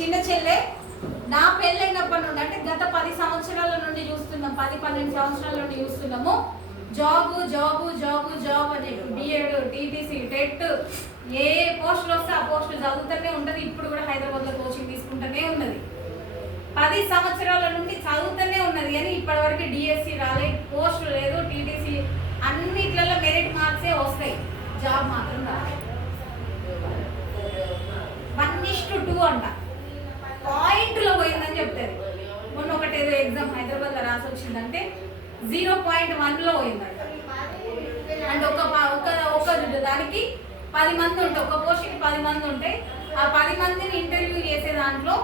చిన్న చెల్లె నా పెళ్ళైనప్పటి నుండి అంటే గత పది సంవత్సరాల నుండి చూస్తున్నాం పది పన్నెండు సంవత్సరాల నుండి చూస్తున్నాము. జాబు జాబు జాబు జాబ్ అని బిఎడ్ టీటీసీ టెట్ ఏ పోస్టులు వస్తే ఆ పోస్టులు చదువుతూనే ఉంటుంది ఇప్పుడు కూడా హైదరాబాద్లో కోచింగ్ తీసుకుంటూనే ఉన్నది. పది సంవత్సరాల నుండి చదువుతూనే ఉన్నది. కానీ ఇప్పటివరకు డిఎస్సి రాలేదు పోస్ట్ లేదు టీటీసీ అన్నిట్లలో మెరిట్ మార్క్సే వస్తాయి. జాబ్ మాత్రం రాలేదు వన్ ఇష్టు టూ అంట పాయింట్లో పోయిందని చెప్తారు మొన్న ఒకటి ఏదో ఎగ్జామ్ హైదరాబాద్లో రాసి వచ్చిందంటే జీరో పాయింట్ వన్లో పోయిందంట. అంటే ఒక ఒక ఒక దానికి పది మంది ఉంటాయి ఒక పోస్ట్కి పది మంది ఉంటాయి ఆ పది మందిని ఇంటర్వ్యూ చేసే దాంట్లో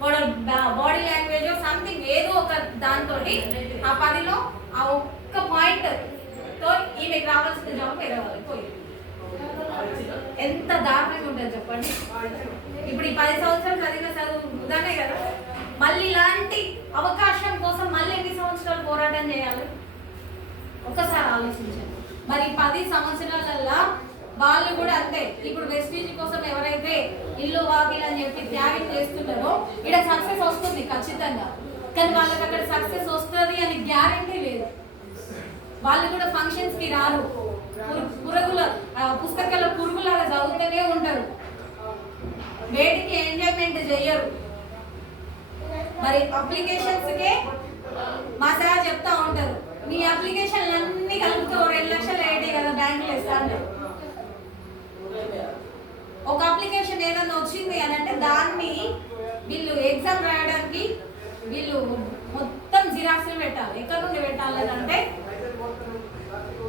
వాడు బాడీ లాంగ్వేజ్ సంథింగ్ ఏదో ఒక దాంతో ఆ పదిలో ఆ ఒక్క పాయింట్తో ఈమె రావాల్సిన జాబ్ వేరే వాళ్ళకి పోయింది. ఎంత దారుణంగా ఉంటుంది చెప్పండి. ఇప్పుడు ఈ పది సంవత్సరాలు చదివిన చదువు వృధానే కదా. మళ్ళీ ఇలాంటి అవకాశం కోసం మళ్ళీ ఎన్ని సంవత్సరాలు పోరాటం చేయాలి? ఒకసారి ఆలోచించండి. మరి పది సంవత్సరాలల్లా వాళ్ళు కూడా అంతే. ఇప్పుడు వెస్టీజ్ కోసం ఎవరైతే ఇల్లు వాకిల్ అని చెప్పి త్యాగం చేస్తున్నారో ఇక్కడ సక్సెస్ వస్తుంది ఖచ్చితంగా. కానీ వాళ్ళకి అక్కడ సక్సెస్ వస్తుంది అని గ్యారంటీ లేదు. వాళ్ళు కూడా ఫంక్షన్స్కి రారు. పురు- పురుగుల పుస్తకాల పురుగులాగా చదువుతూనే ఉంటారు. వేటికి ఎంజాయ్మెంట్ చెయ్యరు మరి అప్లికేషన్స్ కే మా సార్ చెప్తా ఉంటారు. మీ అప్లికేషన్లు అన్ని కలుపుతూ రెండు లక్షలు అయ్యాయి కదా బ్యాంకులు ఇస్తాను ఒక అప్లికేషన్ ఏదైనా వచ్చింది అని అంటే దాన్ని వీళ్ళు ఎగ్జామ్ రాయడానికి వీళ్ళు మొత్తం జిరాక్స్లు పెట్టాలి. ఎక్కడ నుండి పెట్టాలి అంటే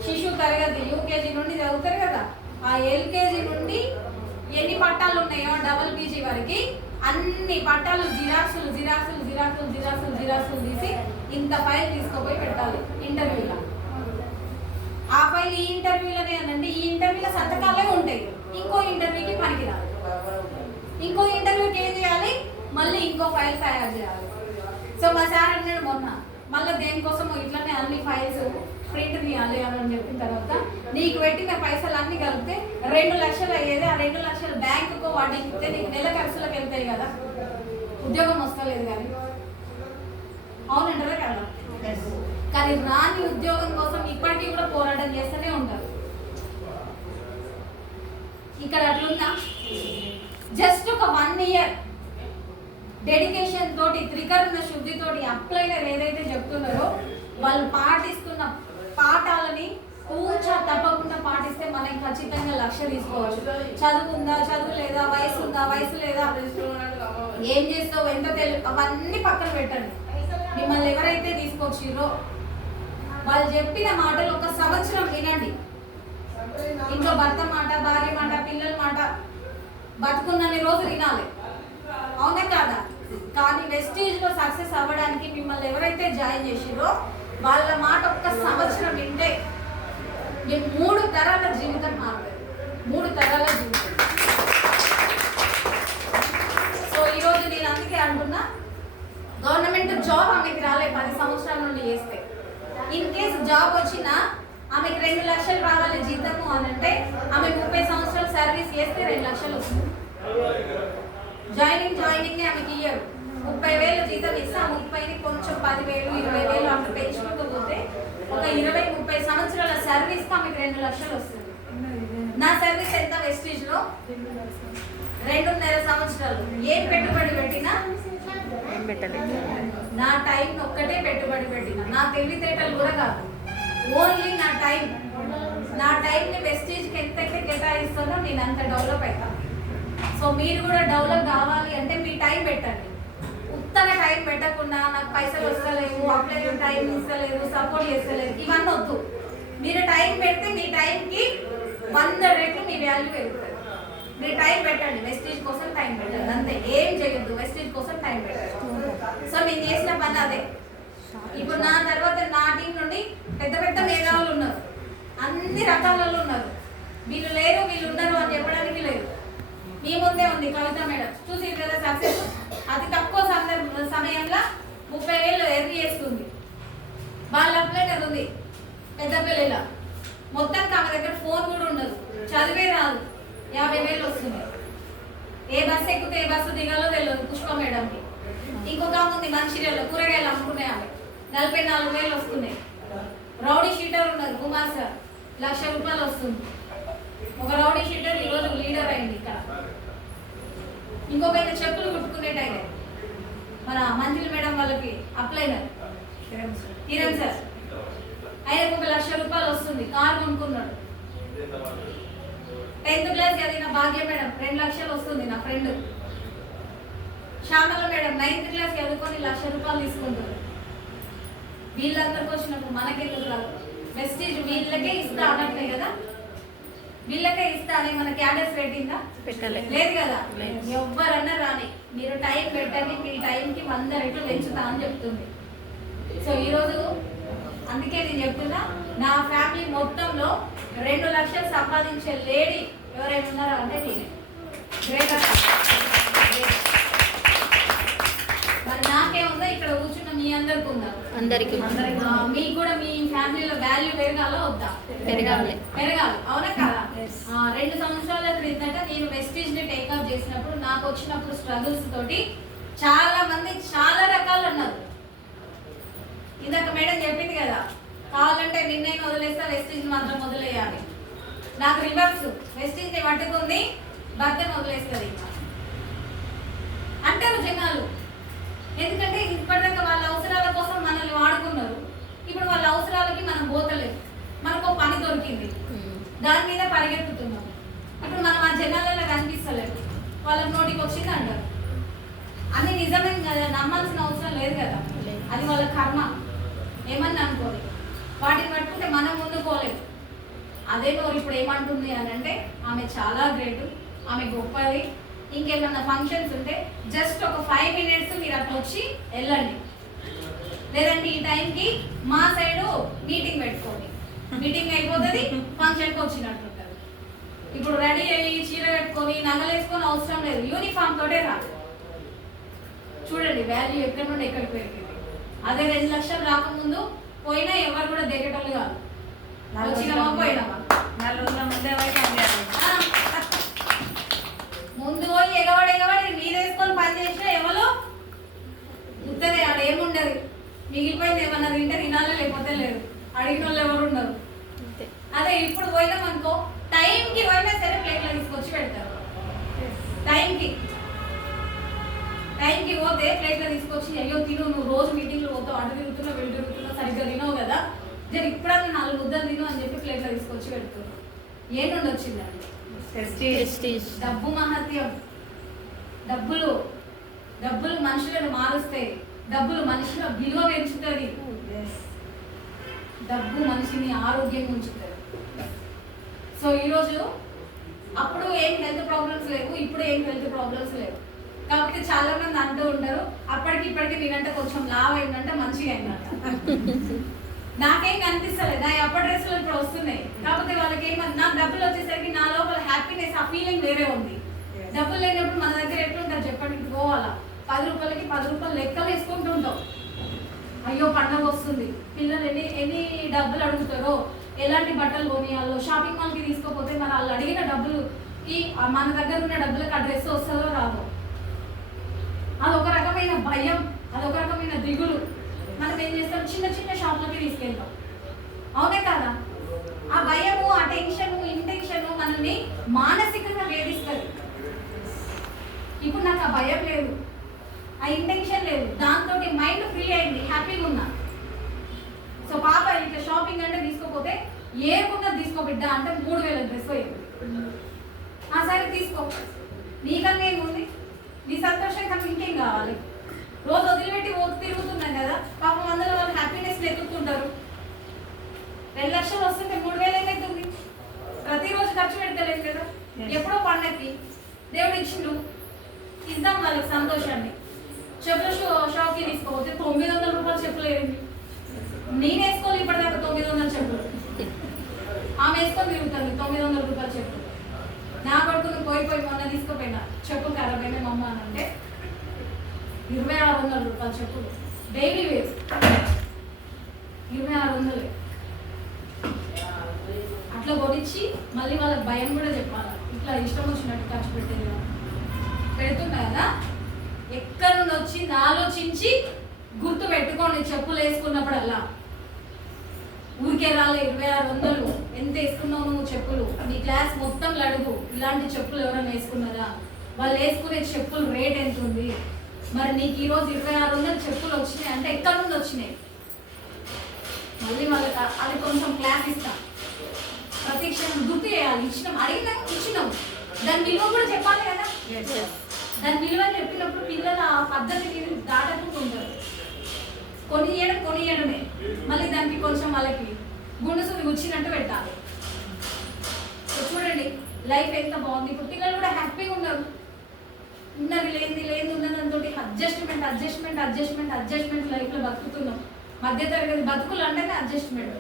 శిశు తరగతి యూకేజీ నుండి చదువుతారు కదా. ఆ ఎల్కేజీ నుండి ఎన్ని పట్టాలు ఉన్నాయో డబల్ పీజీ వరకు అన్ని పట్టాలు జిరాక్సులు జిరాక్సులు జిరాక్సులు జిరాక్సులు జిరాక్సులు తీసి ఇంత ఫైల్ తీసుకోపోయి పెట్టాలి ఇంటర్వ్యూలో. ఆ ఫైల్ ఈ ఇంటర్వ్యూలోనే అనండి. ఈ ఇంటర్వ్యూలో సంతకాలే ఉంటాయి. ఇంకో ఇంటర్వ్యూకి పనికిరాదు. ఇంకో ఇంటర్వ్యూకి ఏం చేయాలి? మళ్ళీ ఇంకో ఫైల్ తయారు చేయాలి. సో మా సార్ అన్నాడు మొన్న మళ్ళీ దేనికోసం ఇట్లనే అన్ని ఫైల్స్ ప్రింట్ తీయాలి అని చెప్పిన తర్వాత నీకు పెట్టిన పైసలు అన్ని కలిపితే రెండు లక్షలు అయ్యేది ఆ రెండు లక్షలు బ్యాంకుకో వాటికి ఇస్తే నీకు నెల ఖర్చులకు వెళ్తాయి కదా. ఉద్యోగం వస్తలేదు కానీ. అవునంటారా కదా? కానీ రాని ఉద్యోగం కోసం ఇప్పటికీ కూడా పోరాటం చేస్తూనే ఉంటారు. ఇక్కడ అట్లుందా? జస్ట్ ఒక వన్ ఇయర్ డెడికేషన్ తోటి త్రికరణ శుద్ధితోటి అప్లైనర్ ఏదైతే చెప్తున్నారో వాళ్ళు పాటిస్తున్న మనం ఖచ్చితంగా లక్ష్య తీసుకోవచ్చు. చదువు ఉందా చదువు లేదా వయసు ఉందా వయసు లేదా ఏం చేస్తావు ఎంత తెలు అవన్నీ పక్కన పెట్టండి. మిమ్మల్ని ఎవరైతే తీసుకొచ్చిర్రో వాళ్ళు చెప్పిన మాటలు ఒక సంవత్సరం వినండి. ఇంట్లో భర్త మాట భార్య మాట పిల్లల మాట బతుకున్నన్ని రోజులు వినాలి. అవునా కాదా? కానీ వెస్టీజ్లో సక్సెస్ అవ్వడానికి మిమ్మల్ని ఎవరైతే జాయిన్ చేసిరో వాళ్ళ మాట ఒక్క సంవత్సరం వింటే మీ మూడు తరాల జీవితం మారలేదు మూడు తరాల జీవితం. సో ఈరోజు నేను అందుకే అంటున్నా గవర్నమెంట్ జాబ్ ఆమెకి రాలే పది సంవత్సరాల నుండి చేస్తే. ఇన్ కేస్ జాబ్ వచ్చినా ఆమెకి రెండు లక్షలు రావాలి జీతము అని అంటే ఆమె ముప్పై సంవత్సరాలు సర్వీస్ చేస్తే రెండు లక్షలు వస్తుంది. జాయినింగ్ జాయినింగ్ ఆమెకి ఇయ్యరు. ముప్పై వేలు జీతం ఇస్తే ఆ ముప్పైకి కొంచెం పదివేలు ఇరవై వేలు అంటే పెంచుకుంటూ ఒక ఇరవై ముప్పై సంవత్సరాల సర్వీస్కి మీకు రెండు లక్షలు వస్తుంది. నా సర్వీస్ ఎంత వెస్టీజ్లో? రెండున్నర సంవత్సరాలు. ఏం పెట్టుబడి పెట్టినా? నా టైం ఒక్కటే పెట్టుబడి పెట్టిన. నా తెలివితేటలు కూడా కాదు. ఓన్లీ నా టైం నా టైంని వెస్టేజ్కి ఎంతైతే కేటాయిస్తానో నేను అంత డెవలప్ అవుతాను సో మీరు కూడా డెవలప్ కావాలి అంటే మీ టైం పెట్టండి. పెట్టకుండా నాకు పైసలు వస్తలేవు అప్లై టైం ఇస్తలేదు సపోర్ట్ చేస్తలేదు ఇవన్నీ వద్దు. మీరు టైం పెడితే మీ టైంకి వంద రెట్లు మీ వాల్యూ పెరుగుతుంది మీరు టైం పెట్టండి వెస్టేజ్ కోసం టైం పెట్టండి అంతే. ఏం చేయొద్దు వెస్టేజ్ కోసం టైం పెట్టండి. సో నేను చేసిన పని అదే. ఇప్పుడు నా తర్వాత నా టీం నుండి పెద్ద పెద్ద మేధావులు ఉన్నారు. అన్ని రకాలలో ఉన్నారు. వీళ్ళు లేరు వీళ్ళు ఉన్నారు అని చెప్పడానికి లేదు. మీ ముందే ఉంది కవిత మేడం. చూసి కదా సక్సెస్? ముప్పై వేలు ఎర్రి చేసుకుంది వాళ్ళ అది ఉంది పెద్దపల్లిలో. మొత్తం ఆమె దగ్గర ఫోన్ కూడా ఉండదు. చదివే రాదు. యాభై వేలు వస్తుంది. ఏ బస్సు ఎక్కితే ఏ బస్సు దిగాలో తెలియదు పుష్ప మేడంకి. ఇంకొక ఉంది మంచిర్యాల కూరగాయలు అమ్ముకునే ఆమె. నలభై నాలుగు వేలు వస్తున్నాయి. రౌడీ షీటర్ ఉన్నది కుమార్ సార్. లక్ష రూపాయలు వస్తుంది. ఒక రౌడీ షీటర్ ఈరోజు లీడర్ అయింది ఇక్కడ. ఇంకొక చెప్పులు కుట్టుకునే టైగర్ మన మంజుల మేడం వాళ్ళకి అప్లైనర్ కిరణ్ సార్ ఆయనకు ఒక లక్ష రూపాయలు వస్తుంది. కారు కొనుక్కున్నాడు. టెన్త్ క్లాస్ చదివిన భాగ్య మేడం రెండు లక్షలు వస్తుంది నా friend. Shyamala madam ninth class చదువుకొని లక్ష రూపాయలు తీసుకుంటుంది. వీళ్ళందరికి వచ్చినప్పుడు మనకెందుకు రాదు? వెస్టేజ్ వీళ్ళకే ఇస్తా అనట్లే కదా? వీళ్ళకే ఇస్తా అని మన క్యాడర్స్ పెట్టిందా పెట్టలే. లేదు కదా. ఎవ్వరన్నా రాని. మీరు టైం పెట్టండి మీ టైంకి వంద రెట్లు పెంచుతా అని చెప్తుంది. సో ఈరోజు అందుకే నేను చెప్తున్నా నా ఫ్యామిలీ మొత్తంలో రెండు లక్షలు సంపాదించే లేడీ ఎవరైనా ఉన్నారా? అంటే నేనే. మరి నాకేముందో? ఇక్కడ కూర్చున్న మీ అందరికి ఉందా? అందరికి. మీకు కూడా మీ ఫ్యామిలీలో వాల్యూ పెరగాలో వద్దా? పెరగాలి. పెరగాలి. అవునా కదా ఆ, రెండు సంవత్సరాల క్రితట నేను వెస్టేజ్ని టేకప్ చేసినప్పుడు నాకు వచ్చినప్పుడు స్ట్రగుల్స్ తోటి చాలా మంది చాలా రకాలు అన్నారు. ఇందాక మేడం చెప్పింది కదా కావాలంటే నిన్నైనా వదిలేస్తా వెస్టేజ్ మాత్రం వదిలేయాలి. నాకు రివర్స్ వెస్టేజ్ని పట్టుకుంది భర్తను వదిలేస్తుంది. అంటారు జనాలు. ఎందుకంటే ఇప్పటిదాకా వాళ్ళ అవసరాల కోసం మనల్ని వాడుకున్నారు. ఇప్పుడు వాళ్ళ అవసరాలకి మనం పోతలేదు. మనకు ఒక పని దొరికింది. దాని మీద పరిగెత్తుతున్నాం. ఇప్పుడు మనం ఆ కనిపిస్తలేదు వాళ్ళకి నోటికి వచ్చింది అంటారు. అన్ని నిజమేం కదా నమ్మాల్సిన అవసరం లేదు కదా. లేదు. అది వాళ్ళ కర్మ. ఏమన్నా అనుకోలేదు వాటిని పట్టుకుంటే మనం ముందు పోలేదు అదే నోరు ఇప్పుడు ఏమంటుంది అని అంటే ఆమె చాలా గ్రేట్ ఆమె గొప్పది. ఇంకేమన్నా ఫంక్షన్స్ ఉంటే జస్ట్ ఒక ఫైవ్ మినిట్స్ మీరు అట్లా వచ్చి వెళ్ళండి. లేదంటే ఈ టైంకి మా సైడు మీటింగ్ పెట్టుకోండి. మీటింగ్ అయిపోతుంది ఫంక్షన్కి వచ్చినట్టు. ఇప్పుడు రెడీ అయ్యి చీర కట్టుకొని నగలు వేసుకొని అవసరం లేదు. యూనిఫామ్ తోటే రా చూడండి వాల్యూ ఎక్కడి నుండి ఎక్కడికి పెరిగింది అదే రెండు లక్షలు రాకముందు పోయినా ఎవరు కూడా దిగేటోళ్ళు కాదు. వచ్చినామా పోయినామా? ముందే పోయి ఎగవాడు ఎగవాడి మీరు వేసుకొని పని చేసినా ఎవరు? ఉత్తరే ఆడ ఏముండదు. మిగిలిపోయింది ఏమన్నా తింటే తినాలి లేకపోతే లేదు. అడిగిన వాళ్ళు ఎవరు ఉండరు. అదే ఇప్పుడు పోయినాం అనుకో టైంకి పోయినా సరే ప్లేట్లో తీసుకొచ్చి పెడతారు. టైంకి. టైంకి పోతే ప్లేట్లో తీసుకొచ్చి అయ్యో తిను నువ్వు రోజు మీటింగ్లో పోతావు అటు తిరుగుతున్నావు వెళ్ళి తిరుగుతున్నావు సరిగ్గా తినవు కదా. జర ఇప్పుడన్నా నాలుగు ముద్దలు తిను అని చెప్పి ప్లేట్లో తీసుకొచ్చి పెడుతున్నారు ఏ నుండి వచ్చిందండి డబ్బు మహత్యం. డబ్బులు. డబ్బులు మనుషులను మారుస్తాయి. డబ్బులు మనుషుల విలువ పెంచుతుంది. డబ్బు మనిషిని ఆరోగ్యంగా ఉంచుతుంది. సో ఈరోజు అప్పుడు ఏం హెల్త్ ప్రాబ్లమ్స్ లేవు ఇప్పుడు ఏం హెల్త్ ప్రాబ్లమ్స్ లేవు. కాబట్టి చాలా మంది అంటూ ఉంటారు అప్పటికి ఇప్పటికి నేనంటే కొంచెం లావ్ అయిందంటే మంచిగా అయిందంట. నాకేం కనిపిస్తలేదు. నా అప్పటి డ్రెస్సులు ఇప్పుడు వస్తున్నాయి. కాకపోతే వాళ్ళకి ఏమన్నా నాకు డబ్బులు వచ్చేసరికి నా లోపల హ్యాపీనెస్ ఆ ఫీలింగ్ వేరే ఉంది. డబ్బులు లేనప్పుడు మన దగ్గర ఎట్లుంటారు చెప్పండి పోవాలా? పది రూపాయలకి పది రూపాయలు లెక్కలు వేసుకుంటూ ఉంటాం అయ్యో పండగ వస్తుంది. పిల్లలు ఎన్ని ఎన్ని డబ్బులు అడుగుతారో? ఎలాంటి బట్టలు కొనియాలో? షాపింగ్ మాల్కి తీసుకోపోతే మన వాళ్ళు అడిగిన డబ్బులు ఈ మన దగ్గర ఉన్న డబ్బులకు ఆ డ్రెస్ వస్తుందో రాదో? అదొక రకమైన భయం అదొక రకమైన దిగులు. మనం ఏం చేస్తాం? చిన్న చిన్న షాప్లకి తీసుకెళ్తాం. అవునే కదా? ఆ భయము ఆ టెన్షన్ ఇంటెన్షను మనల్ని మానసికంగా వేధిస్తుంది. ఇప్పుడు నాకు ఆ భయం లేదు. ఆ ఇంటెన్షన్ లేదు. దాంతో మైండ్ ఫ్రీ అయింది హ్యాపీగా ఉన్నా. సో పాప ఇట్లా షాపింగ్ అంటే తీసుకోపోతే ఏకున్నా తీసుకో బిడ్డ అంటే మూడు వేల డ్రెస్ ఆ సరే తీసుకో. నీకన్నా ఏముంది? నీ సంతోషం కన్నా ఇంకేం కావాలి? రోజు వదిలిపెట్టి తిరుగుతున్నాం కదా. పాపం అందులో వాళ్ళు హ్యాపీనెస్ వెతుకుతుంటారు రెండు లక్షలు వస్తుంటే మూడు వేలు ఏమవుతుంది ప్రతిరోజు ఖర్చు పెడతలేదు కదా. ఎప్పుడో పండక్కి దేవుడు ఇచ్చిండు. ఇద్దాం వాళ్ళకి సంతోషాన్ని. చెప్పుల షాప్కి తీసుకోపోతే తొమ్మిది వందల రూపాయలు చెప్పులు ఏంటి నేను వేసుకోవాలి ఇప్పటిదాకా తొమ్మిది వందల చెప్పులు ఆమె వేసుకొని తిరుగుతాను తొమ్మిది వందల రూపాయలు చెప్పులు నా కొడుకుని పోయి పోయి మొన్న తీసుకుపోయినా. చెప్పు ఖరాబ్ అయినా అమ్మ అని అంటే ఇరవై ఆరు వందల రూపాయలు చెప్పులు డైలీ వేస్ ఇరవై ఆరు వందలు. అట్లా కొనిచ్చి మళ్ళీ వాళ్ళకి భయం కూడా చెప్పాలి. ఇట్లా ఇష్టం వచ్చినట్టు ఖర్చు పెట్టేది పెడుతున్నా కదా ఎక్కడ నుండి వచ్చింది ఆలోచించి గుర్తు పెట్టుకోండి చెప్పులు వేసుకున్నప్పుడల్లా. ఊరికే రాలే ఇరవై ఆరు వందలు. ఎంత వేసుకున్నావు నువ్వు చెప్పులు? నీ క్లాస్ మొత్తం అడుగు ఇలాంటి చెప్పులు ఎవరైనా వేసుకున్నారా? వాళ్ళు వేసుకునే చెప్పులు రేట్ ఎంత ఉంది? మరి నీకు ఈరోజు ఇరవై ఆరు వందలు చెప్పులు వచ్చినాయి. అంటే ఎక్కడ నుండి వచ్చినాయి? మళ్ళీ వాళ్ళకి అది కొంచెం క్లాస్ ఇస్తాం. ప్రతి క్షణం గుర్తు చేయాలి ఇచ్చినాం. అడిగినాం ఇచ్చినాం. దాని విలువ కూడా చెప్పాలి కదా. దాని విలువ చెప్పినప్పుడు పిల్లలు ఆ పద్ధతిని దాటకుండా ఉంటారు కొనియడం కొనియడమే. మళ్ళీ దానికి కొంచెం వాళ్ళకి గుండె సుది వచ్చినట్టు పెట్టాలి. చూడండి లైఫ్ ఎంత బాగుంది. ఇప్పుడు పిల్లలు కూడా హ్యాపీగా ఉండరు. ఉన్నది లేనిది లేనిది ఉన్నదంతో అడ్జస్ట్మెంట్ అడ్జస్ట్మెంట్ అడ్జస్ట్మెంట్ అడ్జస్ట్మెంట్ లైఫ్లో బతుకుతున్నాం. మధ్యతరగతి బతుకులు అంటేనే అడ్జస్ట్మెంట్.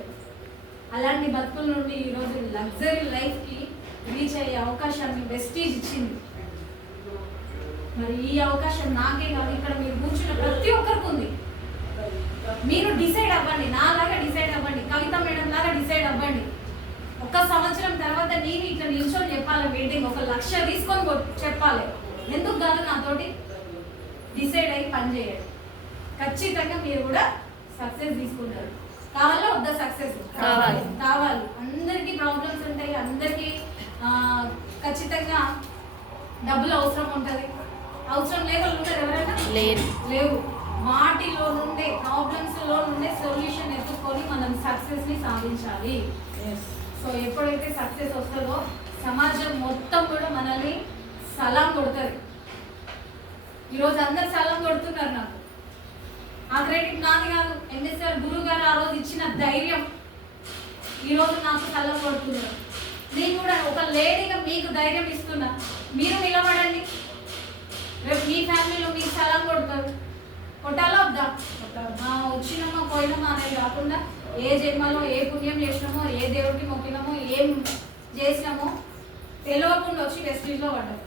అలాంటి బతుకుల నుండి ఈరోజు లగ్జరీ లైఫ్కి రీచ్ అయ్యే అవకాశాన్ని వెస్టీజ్ ఇచ్చింది. మరి ఈ అవకాశం నాకే కాదు ఇక్కడ మీరు కూర్చున్న ప్రతి ఒక్కరికి ఉంది. మీరు డిసైడ్ అవ్వండి నాలాగా డిసైడ్ అవ్వండి కవిత మేడం లాగా డిసైడ్ అవ్వండి. ఒక సంవత్సరం తర్వాత నేను ఇట్లా నిల్చొని చెప్పాలి మీటింగ్? ఒక లక్ష తీసుకొని చెప్పాలి. ఎందుకు కాదు నాతోటి? డిసైడ్ అయ్యి పని చేయండి. ఖచ్చితంగా మీరు కూడా సక్సెస్ తీసుకుంటారు. కావాలా వద్దా సక్సెస్? కావాలి. కావాలి. అందరికీ ప్రాబ్లమ్స్ ఉంటాయి అందరికీ ఖచ్చితంగా డబ్బులు అవసరం ఉంటుంది. అవసరం లేక ఉంటారు ఎవరైనా? లేరు. లేవు. వాటిలో నుండే ప్రాబ్లమ్స్లో నుండే సొల్యూషన్ ఎత్తుకొని మనం సక్సెస్ని సాధించాలి. సో ఎప్పుడైతే సక్సెస్ వస్తుందో సమాజం మొత్తం కూడా మనల్ని సలాం కొడుతుంది. ఈరోజు అందరు సలాం కొడుతున్నారు నాకు. ఆ క్రెడిట్ నాది కాదు. ఎన్ఎస్ఆర్ గురువు గారు ఆ రోజు ఇచ్చిన ధైర్యం. ఈరోజు నాకు సలాం కొడుతున్నారు. నేను కూడా ఒక లేడీగా మీకు ధైర్యం ఇస్తున్నా. మీరు నిలబడండి. రేపు మీ ఫ్యామిలీలో మీకు సలాం కొడతారు. కొట్టాలా వద్దా వచ్చినామా పోయినామా అనేది కాకుండా ఏ జన్మలో ఏ పుణ్యం చేసినామో ఏ దేవుడికి మొక్కినామో ఏం చేసినామో తెలియకుండా వచ్చి వెస్టీజ్లో పడ్డాం.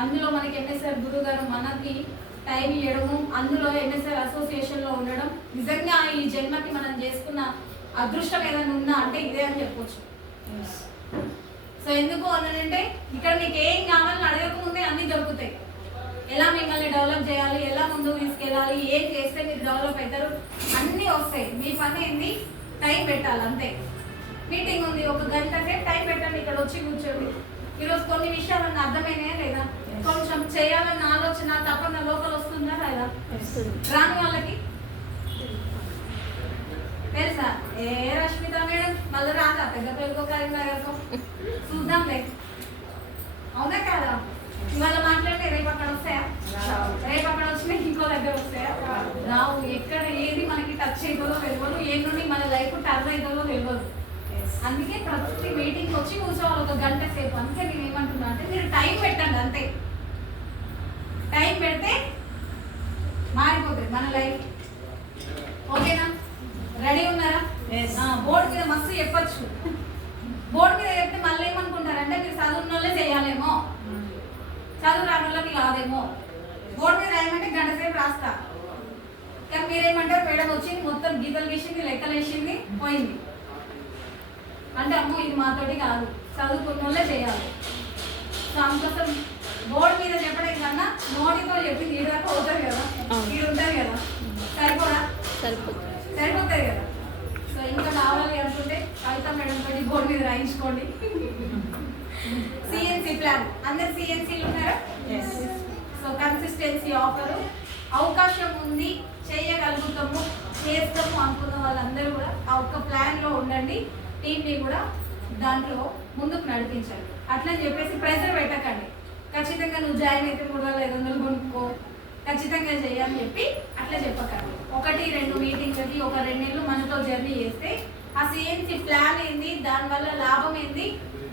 అందులో మనకి ఎంఎస్ఆర్ గురువు గారు మనకి టైం ఇవ్వడము అందులో ఎంఎస్ఆర్ అసోసియేషన్లో ఉండడం నిజంగా ఈ జన్మకి మనం చేసుకున్న అదృష్టం ఏదైనా ఉందా అంటే ఇదే అని చెప్పొచ్చు. సో ఎందుకు అనంటే ఇక్కడ మీకు ఏం కావాలని అడగకముందే అన్ని దొరుకుతాయి. ఎలా మిమ్మల్ని డెవలప్ చేయాలి ఎలా ముందుకు తీసుకెళ్ళాలి ఏం చేస్తే మీరు డెవలప్ అవుతారు అన్నీ వస్తాయి. మీ పని ఏంది? టైం పెట్టాలి అంతే. మీటింగ్ ఉంది ఒక గంట సేపు టైం పెట్టండి ఇక్కడ వచ్చి కూర్చోండి. ఈరోజు కొన్ని విషయాలు నాకు అర్థమైనాయా లేదా? కొంచెం చేయాలన్న ఆలోచన తపన లోపల వస్తుందా లేదా? రాని వాళ్ళకి? తెలుసా? ఏ రష్మిత మేడం? మళ్ళీ రాదా? పెద్ద పెళ్ళికో కరీంనగర్కో చూద్దాంలే. అవునా కాదా? ఇవాళ మాట్లాడితే రేపు అక్కడ వస్తాయా? రేపు అక్కడ వచ్చినా ఇంకో దగ్గర వస్తాయా? రావు. ఎక్కడ ఏది మనకి టచ్ అవుతుందో తెలియదు. ఏ నుండి మన లైఫ్ టర్న్ అవుతుందో తెలియదు. అందుకే ప్రతి మీటింగ్ వచ్చి కూర్చోవాలి ఒక గంట సేపు. అందుకే నేను ఏమంటున్నా అంటే మీరు టైం పెట్టండి అంతే. టైం పెడితే మారిపోతుంది మన లైఫ్ ఓకేనా? రెడీ ఉన్నారా. బోర్డు మీద మస్తు చెప్పొచ్చు. బోర్డు మీద చెప్తే మళ్ళీ ఏమనుకుంటారంటే మీరు చదువున్న వాళ్ళే చేయాలేమో. చదువు రాని వాళ్ళకి కాదేమో. బోర్డు మీద రాయమంటే గంట సేపు రాస్తా. కానీ మీరేమంటారు? మేడం వచ్చింది మొత్తం గీతలు గీసింది లెక్కలు వేసింది పోయింది. అంటే అమ్మో ఇది మాతోటి కాదు. చదువుకున్న వాళ్ళే చేయాలి. సో అందుకోసం బోర్డు మీద చెప్పడం కన్నా నోటితో చెప్పి ఈ దాకా అవుతుంది కదా. ఇది ఉంటుంది కదా. సరిపోదా? సరిపోతుంది. సరిపోతుంది కదా. సో ఇంకా కావాలి అనుకుంటే కవిత మేడం తోటి బోర్డు మీద రాయించుకోండి. సిఎన్సి ప్లాన్ అందరు సిఎన్సీలు ఉన్నారా? సో కన్సిస్టెన్సీ ఆఫర్ అవకాశం ఉంది చేయగలుగుతాము చేస్తాము అనుకున్న వాళ్ళందరూ కూడా ఆ ఒక్క ప్లాన్లో ఉండండి. టీంని కూడా దాంట్లో ముందుకు నడిపించండి అట్లని చెప్పేసి ప్రెషర్ పెట్టకండి. ఖచ్చితంగా నువ్వు జాయిన్ అయితే మూడు వేల ఐదు వందలు కొనుక్కో. ఖచ్చితంగా చేయాలని చెప్పి అట్లా చెప్పకండి. ఒకటి రెండు మీటింగ్లకి ఒక రెండు నెలలు మనతో జర్నీ చేస్తే ఆ సిఎన్సీ ప్లాన్ ఏంది? దానివల్ల లాభం ఏంది?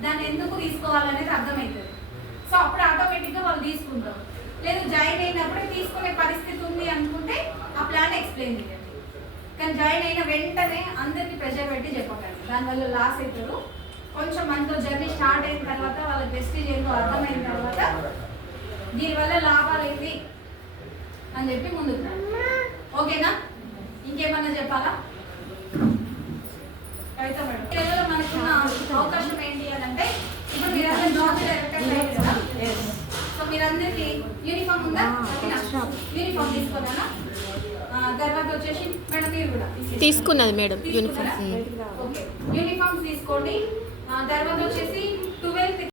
దాన్ని ఎందుకు తీసుకోవాలనేది అర్థమవుతుంది సో అప్పుడు ఆటోమేటిక్గా వాళ్ళు తీసుకుంటారు. లేదు జాయిన్ అయినప్పుడే తీసుకునే పరిస్థితి ఉంది అనుకుంటే ఆ ప్లాన్ ఎక్స్ప్లెయిన్ చేయండి కానీ జాయిన్ అయిన వెంటనే అందరికీ ప్రెషర్ పెట్టి చెప్పకండి. దానివల్ల లాస్ అవుతారు కొంచెం మనతో జర్నీ స్టార్ట్ అయిన తర్వాత వాళ్ళ ప్రెస్టీజ్ ఏంటో అర్థమైన తర్వాత దీనివల్ల లాభాలు ఏంటి అని చెప్పి ముందుకు ఓకేనా? ఇంకేమన్నా చెప్పాలా? మేడం. మనకున్న అవకాశం ఏంటి అని అంటే ఇప్పుడు మీరు జాబ్ డైరెక్టర్ కదా? సో మీరందరికి యూనిఫామ్ ఉందా? వచ్చిన. యూనిఫామ్ తీసుకున్నానా ఆ, తర్వాత వచ్చేసి మేడం మీరు కూడా తీసుకున్నది మేడం యూనిఫామ్ యూనిఫామ్స్ తీసుకోండి. తర్వాత వచ్చేసి ట్వెల్త్